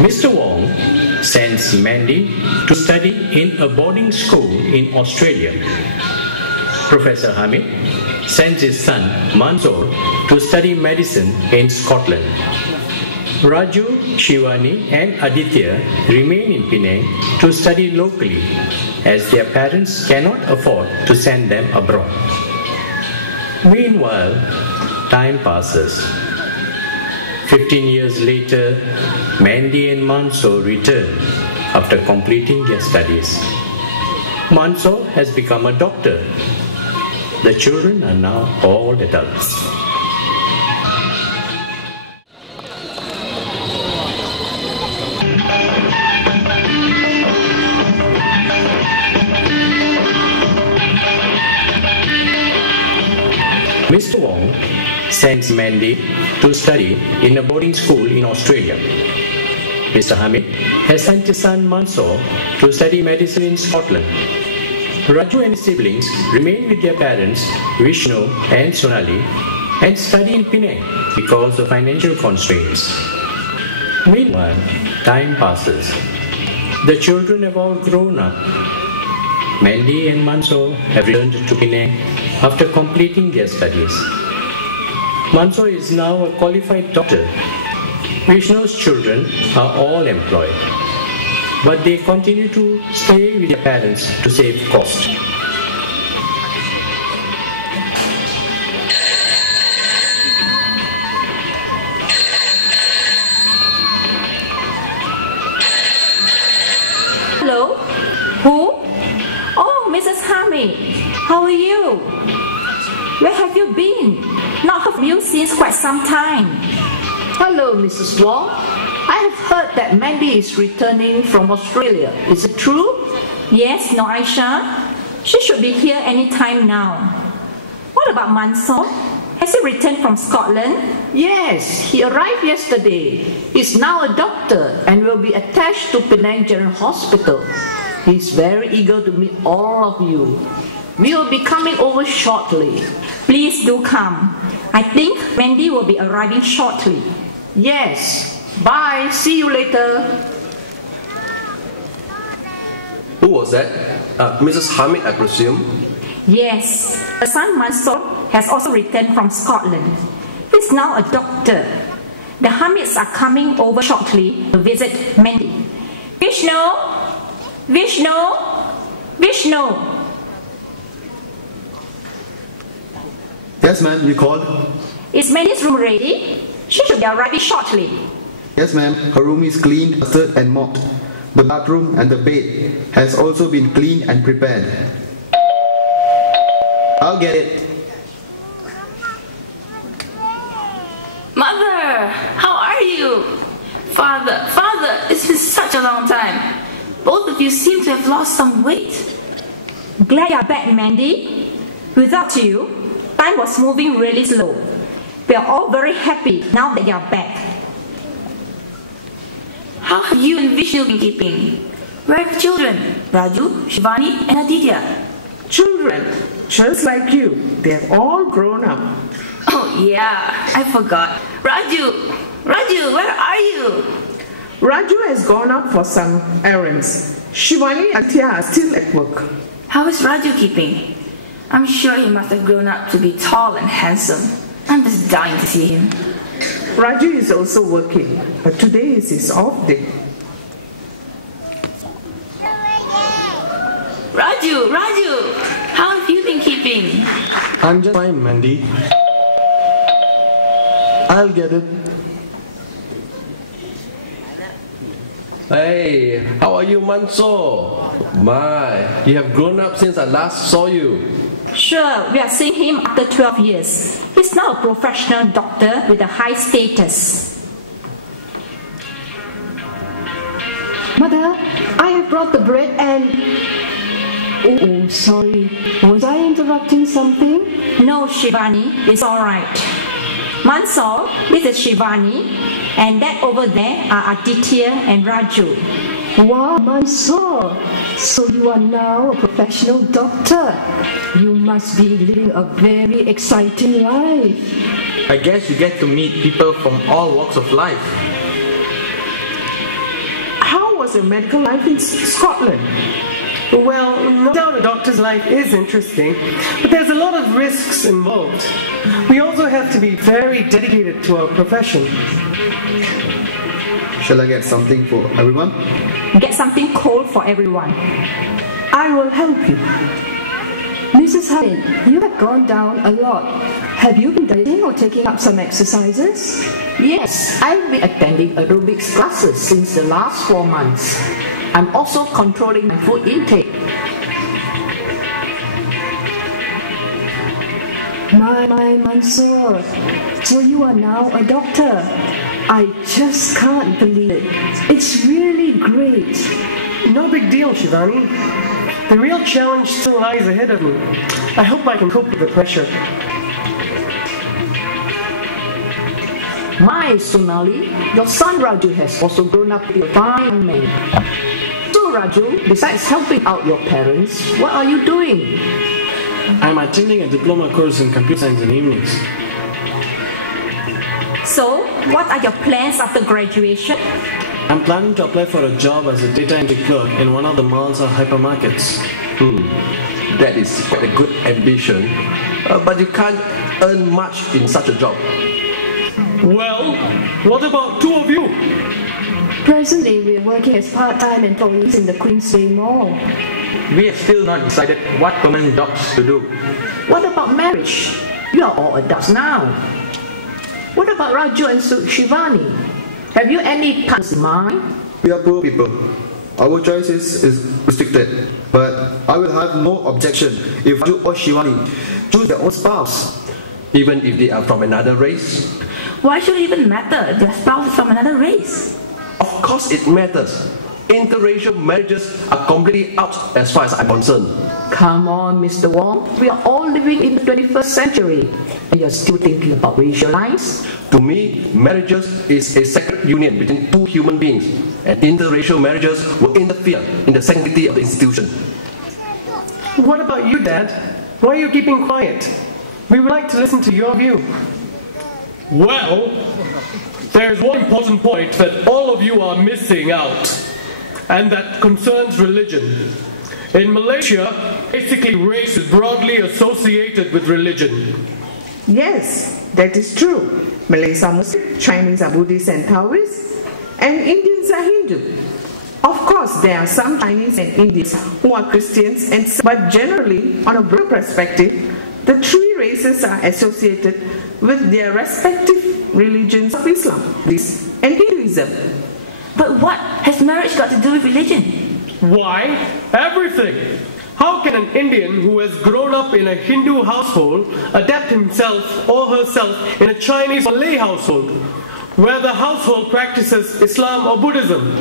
Mr. Wong sends Mandy to study in a boarding school in Australia. Professor Hamid sends his son Mansoor to study medicine in Scotland. Raju, Shivani and Aditya remain in Penang to study locally as their parents cannot afford to send them abroad. Meanwhile, time passes. 15 years later, Mandy and Mansoor return after completing their studies. Mansoor has become a doctor. The children are now all adults. Mr. Wong sends Mandy to study in a boarding school in Australia. Mr. Hamid has sent his son Mansoor to study medicine in Scotland. Raju and his siblings remain with their parents, Vishnu and Sonali, and study in Penang because of financial constraints. Meanwhile, time passes. The children have all grown up. Mandy and Mansoor have returned to Penang after completing their studies. Mansoor is now a qualified doctor. Vishnu's children are all employed, but they continue to stay with their parents to save cost. Hello? Who? Oh, Mrs. Hamid. How are you? Where have you been? Not heard from you since quite some time. Hello, Mrs. Wong. I have heard that Mandy is returning from Australia. Is it true? Yes, no, Aisha. She should be here any time now. What about Mansoor? Has he returned from Scotland? Yes, he arrived yesterday. He's now a doctor and will be attached to Penang General Hospital. He's very eager to meet all of you. We will be coming over shortly. Please do come. I think Mandy will be arriving shortly. Yes. Bye. See you later. Who was that? Mrs. Hamid, I presume? Yes. The son Mansoor has also returned from Scotland. He's now a doctor. The Hamids are coming over shortly to visit Mandy. Vishnu! Vishnu! Vishnu! Yes, ma'am, you called? Is Mandy's room ready? She should be arriving shortly. Yes, ma'am, her room is cleaned, dusted and mopped. The bathroom and the bed has also been cleaned and prepared. I'll get it. Mother, how are you? Father, it's been such a long time. Both of you seem to have lost some weight. Glad you're back, Mandy. Without you, time was moving really slow. We are all very happy now that you're back. How have you and Vishnu been keeping? Where are the children? Raju, Shivani and Aditya. Children, just like you. They have all grown up. Oh yeah, I forgot. Raju, where are you? Raju has gone out for some errands. Shivani and Aditya are still at work. How is Raju keeping? I'm sure he must have grown up to be tall and handsome. I'm just dying to see him. Raju is also working, but today is his off day. Raju, how have you been keeping? I'm just fine, Mandy. I'll get it. Hey, how are you, Mansoor? My, you have grown up since I last saw you. Sure, we are seeing him after 12 years. He's now a professional doctor with a high status. Mother, I have brought the bread and... Oh, sorry. Was I interrupting something? No, Shivani, it's alright. Mansoor, this is Shivani, and that over there are Aditya and Raju. Wow, Mansoor! So you are now a professional doctor. You must be living a very exciting life. I guess you get to meet people from all walks of life. was your medical life in Scotland? Well, no doubt a doctor's life is interesting, but there's a lot of risks involved. We also have to be very dedicated to our profession. Shall I get something for everyone? Get something cold for everyone. I will help you. Mrs. Hamid, you have gone down a lot. Have you been dieting or taking up some exercises? Yes, I've been attending aerobics classes since the last 4 months. I'm also controlling my food intake. My Mansoor, so you are now a doctor. I just can't believe it. It's really great. No big deal, Shivani. The real challenge still lies ahead of me. I hope I can cope with the pressure. My Sonali, your son Raju has also grown up to be a fine man. So Raju, besides helping out your parents, what are you doing? I'm attending a diploma course in computer science in the evenings. So, what are your plans after graduation? I'm planning to apply for a job as a data entry clerk in one of the malls or hypermarkets. That is quite a good ambition, but you can't earn much in such a job. Well, what about two of you? Presently, we are working as part-time employees in the Queensway Mall. We have still not decided what permanent jobs to do. What about marriage? You are all adults now. What about Raju and Shivani? Have you any plans in mind? We are poor people. Our choice is restricted. But I will have no objection if Raju or Shivani choose their own spouse. Even if they are from another race? Why should it even matter if their spouse is from another race? Of course it matters. Interracial marriages are completely out as far as I'm concerned. Come on, Mr. Wong. We are all living in the 21st century. And you're still thinking about racial lines? To me, marriages is a sacred union between two human beings. And interracial marriages will interfere in the sanctity of the institution. What about you, Dad? Why are you keeping quiet? We would like to listen to your view. Well, there's one important point that all of you are missing out, and that concerns religion. In Malaysia, basically race is broadly associated with religion. Yes, that is true. Malays are Muslim, Chinese are Buddhist and Taoist, and Indians are Hindu. Of course, there are some Chinese and Indians who are Christians, but generally, on a broad perspective, the three races are associated with their respective religions of Islam, Buddhism, and Hinduism. But what has marriage got to do with religion? Why? Everything! How can an Indian who has grown up in a Hindu household adapt himself or herself in a Chinese Malay household, where the household practices Islam or Buddhism?